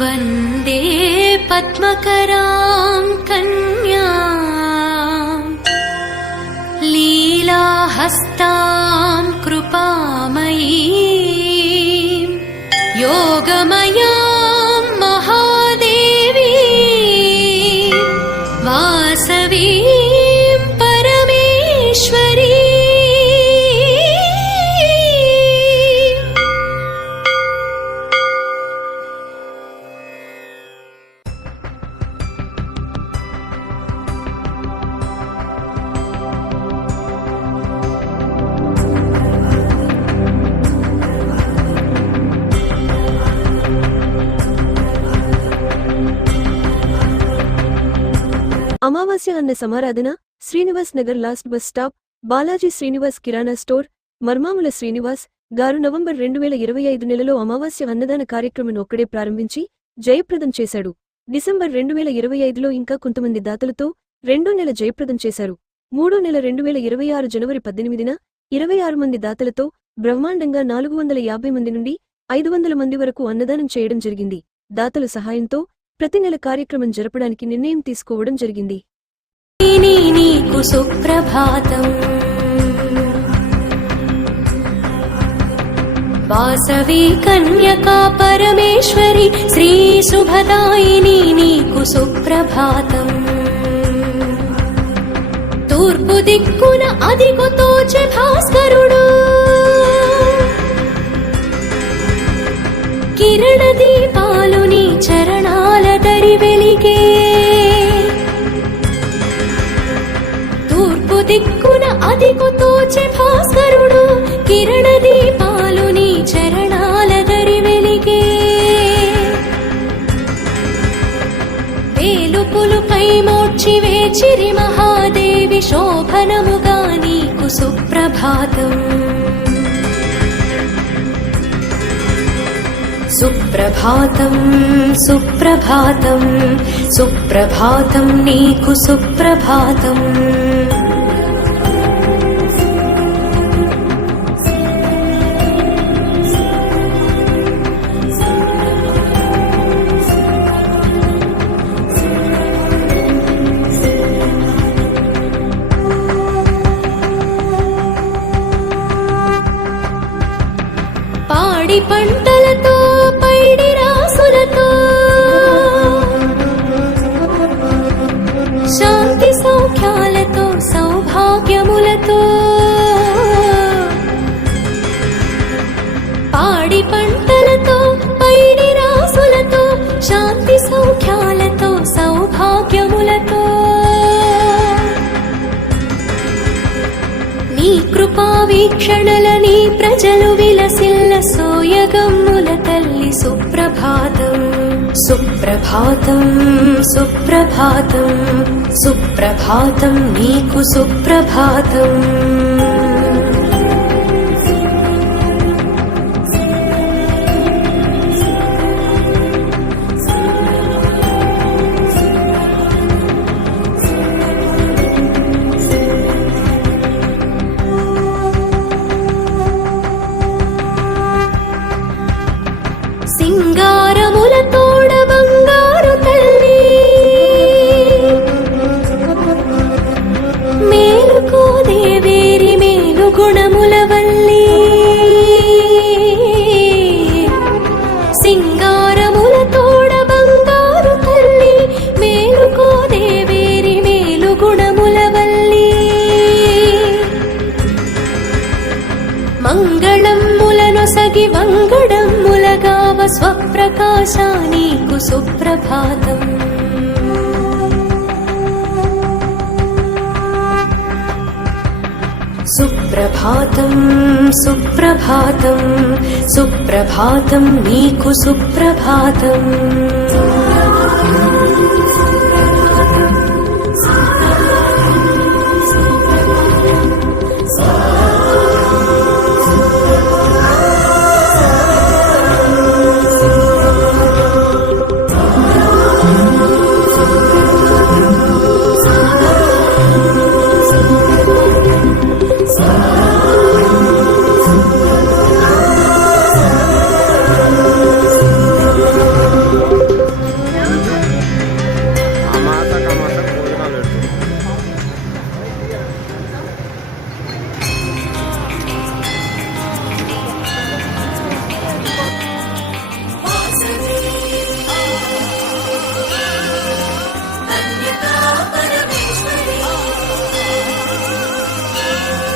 वन्दे पद्मकरां कन्यां लीलाहस्तां कृपामयीं योगमयां महादेवीं वासवीं परमेश्वरी। అమావాస్య అన్న సమారాధన Srinivas Nagar last bus stop Balaji Srinivas కిరాణా స్టోర్ మర్మాముల శ్రీనివాస్ గారు నవంబర్ 2025 నెలలో అమావాస్య అన్నదాన కార్యక్రమం ఒక్కడే ప్రారంభించి జయప్రదం చేశాడు. డిసెంబర్ 2025లో ఇంకా కొంతమంది దాతలతో 2వ నెల జయప్రదం చేశారు. 3వ నెల 2026 జనవరి 18న 26 మంది దాతలతో బ్రహ్మాండంగా 450 మంది నుండి 500 మంది వరకు అన్నదానం చేయడం జరిగింది. దాతల సహాయంతో ప్రతి నెల కార్యక్రమం జరపడానికి నిర్ణయం తీసుకోవడం జరిగింది. నీకు సుప్రభాతం వాసవి కన్యకా పరమేశ్వరి శ్రీ శుభదాయిని నీకు సుప్రభాతం. తూర్పు దిక్కున అదిగో తోచె భాస్కరుడు కిరణ దీపాలు నీ చరణాల దరి వెలిగే. తూర్పు దిక్కున అదిగో తోచె భాస్కరుడు కిరణ దీపాలు నీ చరణాల దరి వెలిగే. వేలుపులు కై మోడ్చి వేచిరి మహాదేవి శోభనముగా నీకు సుప్రభాతం. సుప్రభాతం సుప్రభాతం సుప్రభాతం నీకు సుప్రభాతం. పాడి పంటలతో పైడి రాసులతో శాంతి సౌఖ్యాలతో సౌభాగ్యములతో పాడి పంటలతో పైడి రాసులతో శాంతి సౌఖ్యాలతో సౌభాగ్యములతో నీ కృపా వీక్షణలని ప్రజలు విలసిల్ల సోయగమ్ముల తల్లి సుప్రభాతం. సుప్రభాతం సుప్రభాతం సుప్రభాతం నీకు సుప్రభాతం. సింగారములతోడ బంగారు తల్లి మేలుకో దేవేరి మేలు గుణముల వల్లి. సింగారములతోడ బంగారు తల్లి మేలుకో దేవేరి మేలు గుణముల వల్లి. మంగళమ్ములనొసగి వంగడమ్ములగావ స్వప్రకాశ నీకు సుప్రభాతం. సుప్రభాతం సుప్రభాతం సుప్రభాతం నీకు సుప్రభాతం.